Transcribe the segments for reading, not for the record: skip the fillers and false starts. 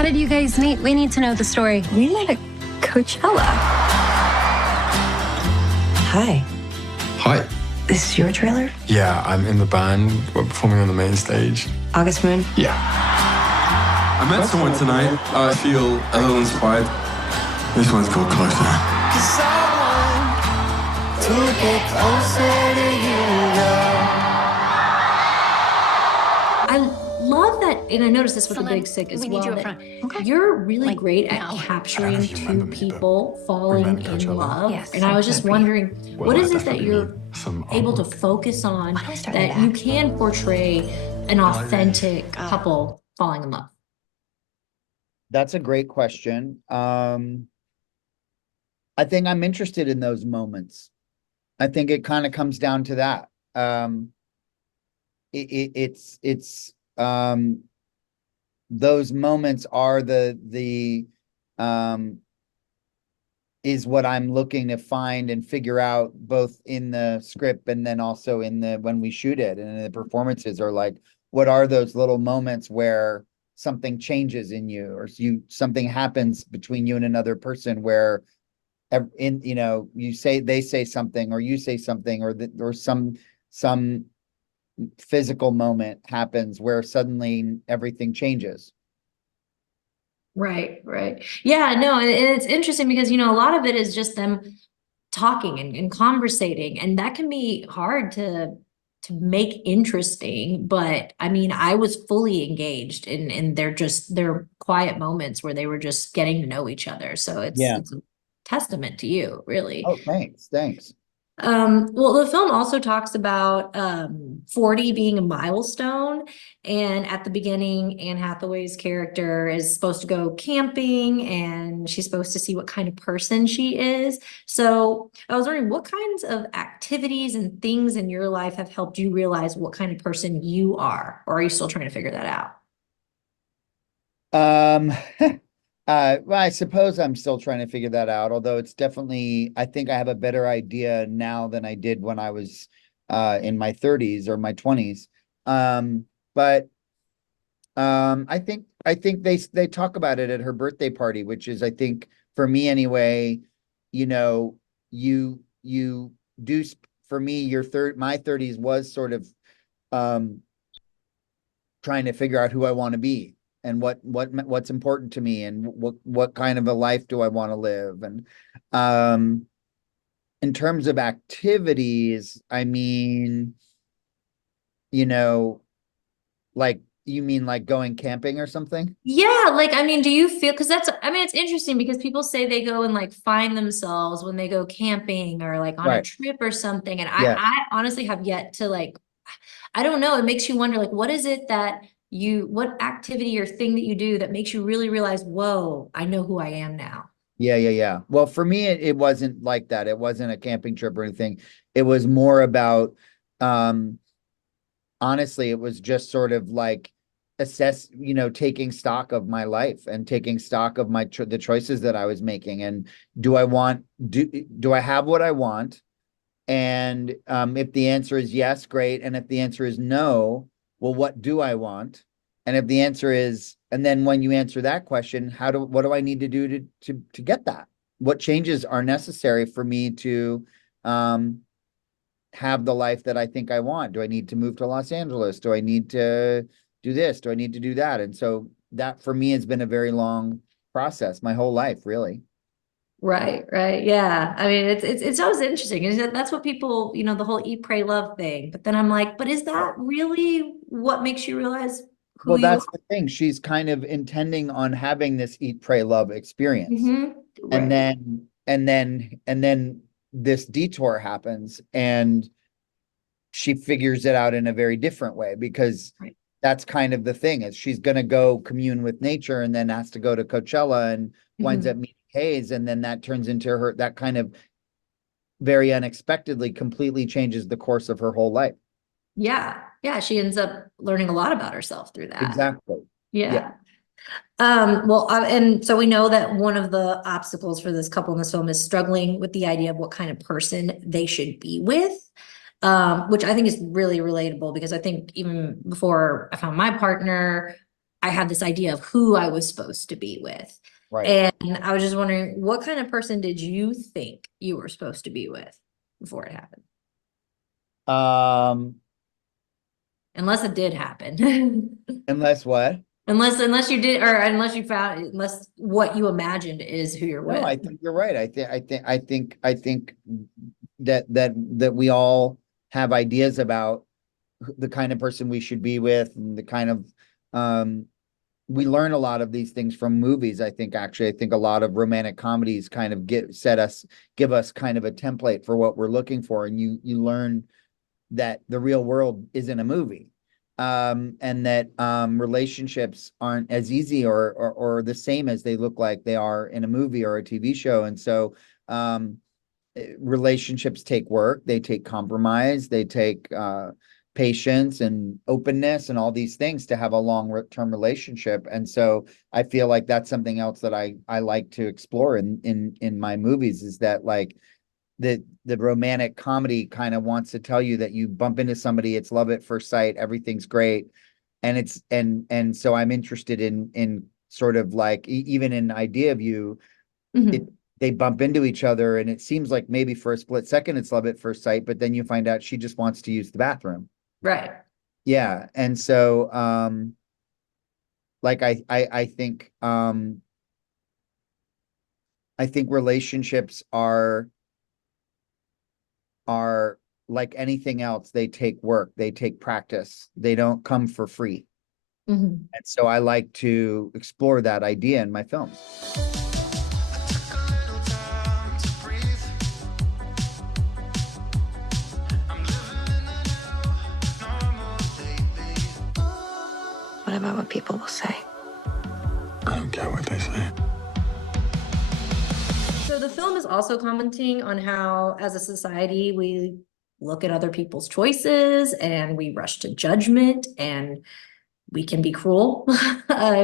How did you guys meet? We need to know the story. We met at Coachella. Hi. Hi. This is your trailer? Yeah, I'm in the band. We're performing on the main stage. August Moon? Yeah. I met someone tonight. I feel a little inspired. This one's called Closer. To get closer to you, girl. I love that, and I noticed this with the Big Sick as well. Okay. You're really great at now. capturing if you two remember me, people but falling we met at in Coachella. love. Yes, And I was just exactly. wondering, what is it that definitely you're need some able to artwork. focus on Why don't we start that with you that? can portray an authentic couple falling in love? That's a great question. I think I'm interested in those moments. I think it kind of comes down to that. It's those moments are is what I'm looking to find and figure out both in the script and then also in when we shoot it and the performances are like, what are those little moments where something changes in you or something happens between you and another person where they say something or you say something or some physical moment happens where suddenly everything changes. Right. Yeah, no, and it's interesting because, a lot of it is just them talking and conversating, and that can be hard to make interesting. But I mean, I was fully engaged in their quiet moments where they were just getting to know each other. So it's a testament to you, really. Oh, thanks. Well, the film also talks about 40 being a milestone, and at the beginning, Anne Hathaway's character is supposed to go camping, and she's supposed to see what kind of person she is. So I was wondering, what kinds of activities and things in your life have helped you realize what kind of person you are, or are you still trying to figure that out? Well, I suppose I'm still trying to figure that out, although it's definitely, I think I have a better idea now than I did when I was in my 30s or my 20s. But I think they talk about it at her birthday party, which is, I think, for me anyway, you do, for me, my 30s was sort of trying to figure out who I want to be and what's important to me and what kind of a life do I want to live. And in terms of activities, I mean, like, you mean like going camping or something? Yeah, like, I mean, do you feel, because it's interesting because people say they go and like find themselves when they go camping or like on a Right. trip or something. And Yeah. I honestly have yet to I don't know, it makes you wonder, like, what is it that what activity or thing that you do that makes you really realize, whoa, I know who I am now? Yeah. Well, for me, it wasn't like that. It wasn't a camping trip or anything. It was more about, honestly, it was just sort of like taking stock of my life and taking stock of the choices that I was making. And do I have what I want? And if the answer is yes, great. And if the answer is no, well, what do I want? And if the answer is, and then when you answer that question, what do I need to do to get that? What changes are necessary for me to have the life that I think I want? Do I need to move to Los Angeles? Do I need to do this? Do I need to do that? And so that for me has been a very long process, my whole life, really. Right. Yeah. I mean, it's always interesting. That's what people, the whole eat, pray, love thing. But then I'm like, but is that really what makes you realize who you That's are? the thing. She's kind of intending on having this eat, pray, love experience. Right. And then this detour happens and she figures it out in a very different way because Right. that's kind of the thing is she's going to go commune with nature and then has to go to Coachella and winds up meeting Hayes. And then that turns into that kind of very unexpectedly completely changes the course of her whole life. Yeah. She ends up learning a lot about herself through that. Exactly. Yeah. Well, and so we know that one of the obstacles for this couple in this film is struggling with the idea of what kind of person they should be with, which I think is really relatable because I think even before I found my partner, I had this idea of who I was supposed to be with. Right. And I was just wondering, what kind of person did you think you were supposed to be with before it happened? Unless it did happen. Unless what? Unless you did, or unless you found, unless what you imagined is who you're No, with. I think you're right. I think that we all have ideas about the kind of person we should be with and the kind of, we learn a lot of these things from movies. I think a lot of romantic comedies kind of give us kind of a template for what we're looking for. And you learn that the real world isn't a movie. And that relationships aren't as easy or the same as they look like they are in a movie or a TV show. And so relationships take work, they take compromise, they take patience and openness and all these things to have a long-term relationship. And so I feel like that's something else that I like to explore in my movies, is that like the romantic comedy kind of wants to tell you that you bump into somebody, it's love at first sight, everything's great. And it's and so I'm interested in sort of like even in Idea of You, they bump into each other and it seems like maybe for a split second it's love at first sight, but then you find out she just wants to use the bathroom. Right. Yeah. And so like I think relationships are like anything else. They take work, they take practice, they don't come for free. And so I like to explore that idea in my films. What about what people will say? I don't care what they say. So the film is also commenting on how, as a society, we look at other people's choices and we rush to judgment, and we can be cruel.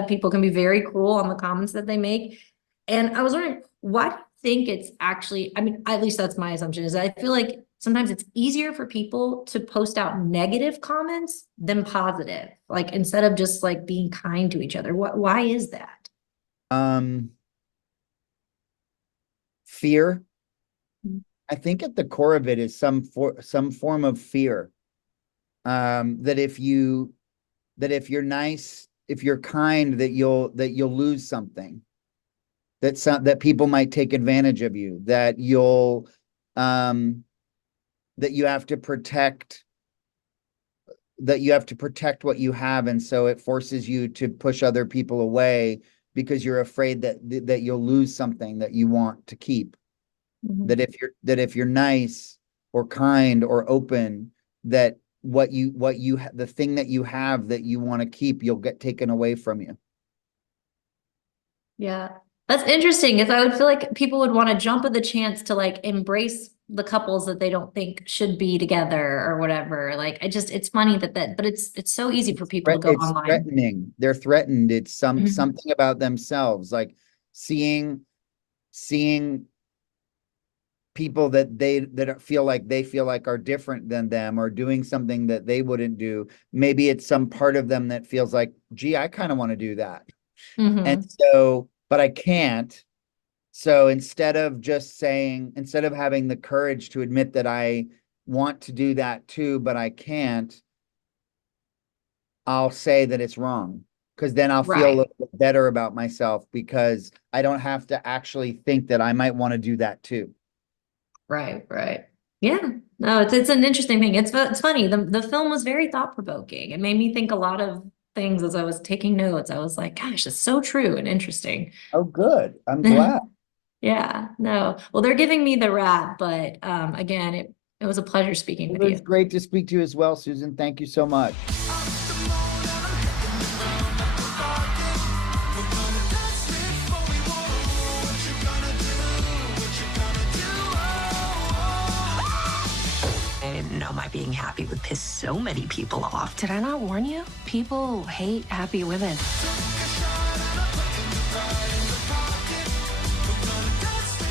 People can be very cruel on the comments that they make. And I was wondering, why do you think it's actually, I mean, at least that's my assumption, is I feel like sometimes it's easier for people to post out negative comments than positive, like instead of just like being kind to each other. Why is that? Fear. I think at the core of it is some form of fear. That if you're nice, if you're kind, that you'll lose something. That people might take advantage of you. That you'll that you have to protect. That you have to protect what you have, and so it forces you to push other people away because you're afraid that you'll lose something that you want to keep. That if you're nice or kind or open, that the thing that you have that you want to keep, you'll get taken away from you. Yeah, that's interesting, because I would feel like people would want to jump at the chance to like embrace the couples that they don't think should be together or whatever. Like, it's funny but it's so easy for people to go It's online. threatening. They're threatened. It's something about themselves, like seeing people that feel like are different than them or doing something that they wouldn't do. Maybe it's some part of them that feels like, gee, I kind of want to do that. And so, but I can't. So instead of having the courage to admit that I want to do that too, but I can't, I'll say that it's wrong, because then I'll feel a little bit better about myself, because I don't have to actually think that I might want to do that too. Right. Yeah. No, it's an interesting thing. It's funny. The film was very thought-provoking. It made me think a lot of things as I was taking notes. I was like, gosh, it's so true and interesting. Oh, good. I'm glad. Yeah, no. Well, they're giving me the wrap, but again, it was a pleasure speaking with you. It was great to speak to you as well, Susan. Thank you so much. I didn't know my being happy would piss so many people off. Did I not warn you? People hate happy women.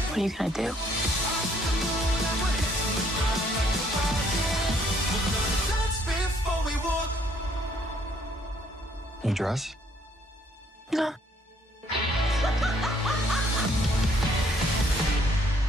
What are you gonna do? You dress?